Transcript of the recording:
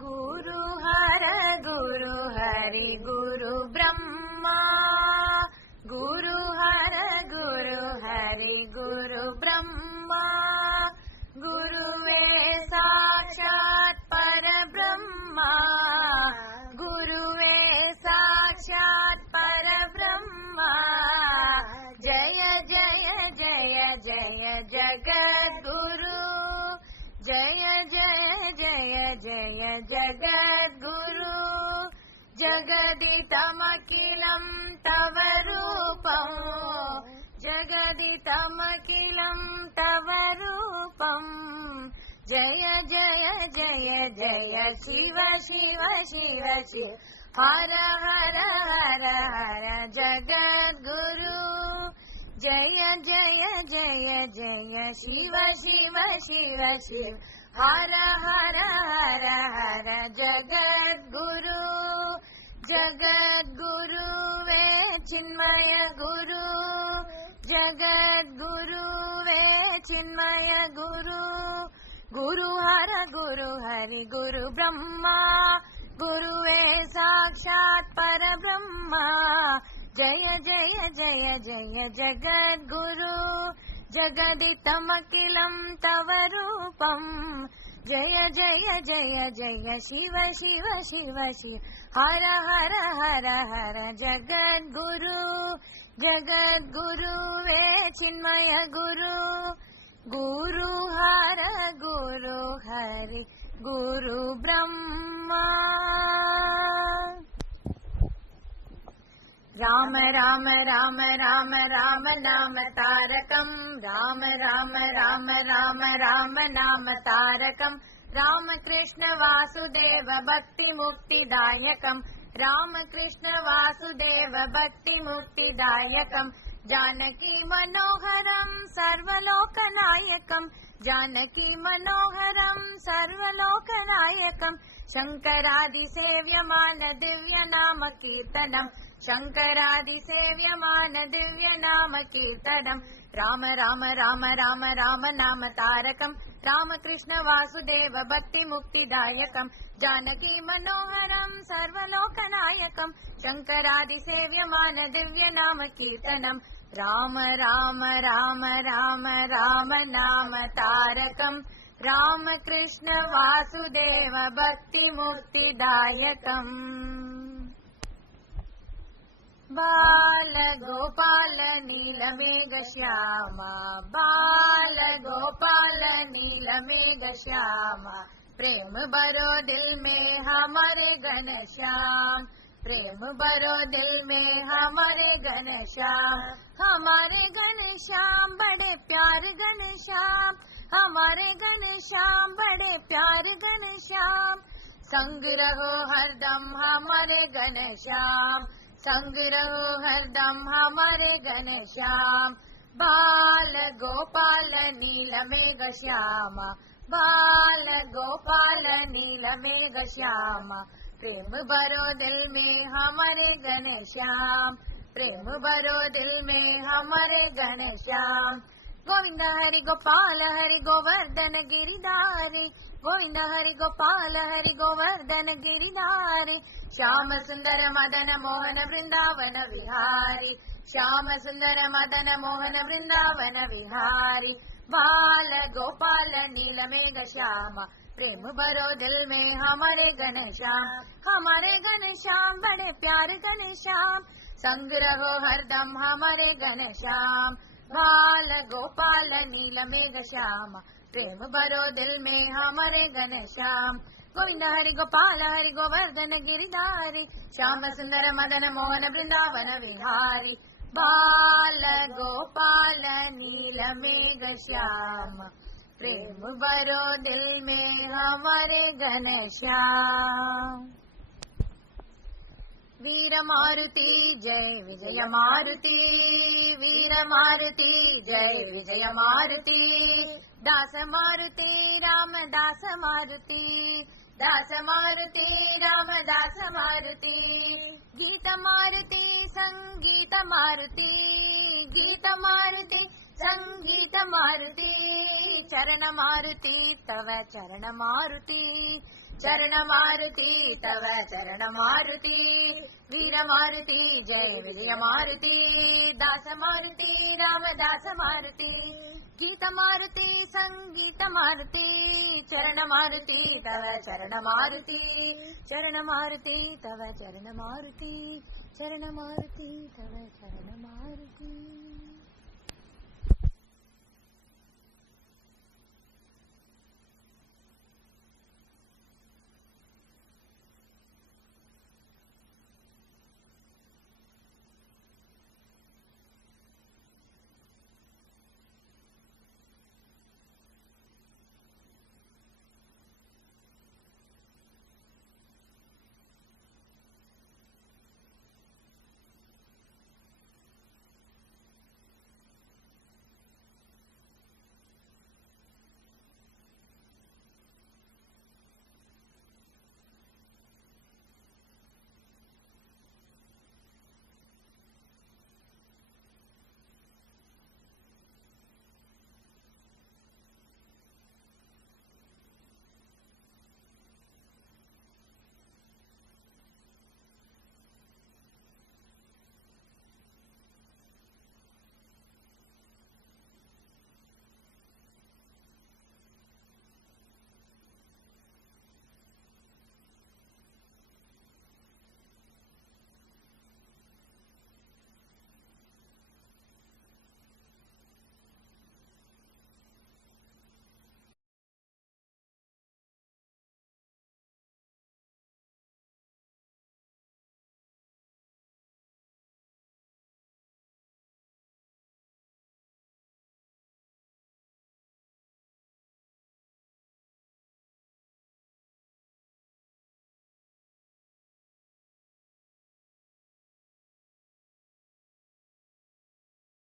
गुरु हरि गुरु ब्रह्मा गुरु हरि गुरु ब्रह्मा गुरुवे साक्षात् परब्रह्मा गुरुवे साक्षात् परब्रह्मा जय जय जय जय जगद्गुरु जय जय जय जय जगद्गुरु जगदितमखिलं तव रूपं जगदितमखिलं तव रूपं जय जय जय जय शिव शिव शिव शिव हर हर हर हर जगद्गुरु जय जय जय जय शिव शिव शिव शिव हर हर हर हर जगद्गुरु जगद्गुरु वे चिन्मय गुरु जगद्गुरु वे चिन्मय गुरु गुरु हरि गुरु ब्रह्मा गुरुवे साक्षात् परब्रह्मा जय जय जय जय जगद्गुरु जगदितमखिलं तव रूपं जय जय जय जय शिव शिव शिव शिव हर हर हर हर जगद्गुरु जगद्गुरु वे चिन्मय गुरु गुरु हरि गुरु ब्रह्मा राम राम राम राम राम नाम तारकं राम राम राम राम राम नाम तारकं राम कृष्ण वासुदेव भक्ति मुक्तिदायकं राम कृष्ण वासुदेव भक्ति मुक्तिदायकं जानकी मनोहरं सर्वलोकनायकं जानकी मनोहरं सर्वलोकनायकं शङ्करादिसेव्यमान दिव्यनाम कीर्तनं शङ्करादिसेव्यमान दिव्यनाम कीर्तनं राम राम राम राम राम नाम तारकं रामकृष्ण वासुदेव भक्ति मुक्तिदायकं जानकी मनोहरं सर्वलोकनायकं शङ्करादिसेव्यमान दिव्यनाम कीर्तनं राम राम राम राम राम नाम तारकं रामकृष्ण वासुदेव भक्ति मुक्तिदायकम् बाल गोपाल नीलमेघ श्यामा बाल गोपाल नीलमेघ श्यामा प्रेम भरो दिल में हमारे घनश्याम प्रेम भरो दिल में हमारे घनश्याम बड़े प्यार घनश्याम हमारे घनश्याम बड़े प्यार घनश्याम संग रहो हरदम हमारे घनश्याम संग रहो हरदम हमारे घनश्याम बाल गोपाल नीलमेघ श्यामा बाल गोपाल नीलमेघ श्यामा प्रेम भरो दिल में हमारे घनश्याम प्रेम भरो दिल में हमारे घनश्याम गोविंद हरि गोवर्धन गिरिधारी गोविंद हरि गोवर्धन गिरिधारी श्याम सुंदर मदन मोहन वृंदावन विहारी श्याम सुंदर मदन मोहन वृंदावन विहारी बाल गोपाल नीलमेघ श्यामा प्रेम भरो दिल में हमारे घनश्याम बड़े प्यार घनश्याम संग रहो हरदम हमारे घनश्याम बाल गोपाल नीलमेघ श्यामा प्रेम भरो दिल में हमारे घनश्याम गोविंद हरि गोवर्धन गिरिधारी श्याम सुंदर मदन मोहन वृंदावन विहारी बाल गोपाल नीलमेघ श्याम प्रेम भरो दिल में हमारे घनश्याम वीर मारुति जय विजय मारुति वीर मारुति जय विजय मारुति दास मारुति रामदास मारुति दास मारुति रामदास मारुति गीत मारुति संगीत मारुति गीत मारुति संगीत मारुति चरण मारुति तव चरण मारुति चरण मारुति तव चरण मारुति वीर मारुति जय विजय मारुति दास मारुति रामदास मारुति गीत मारुति संगीत मारुति चरण मारुति तव चरण मारुति चरण मारुति तव चरण मारुति चरण मारुति तव चरण मारुति।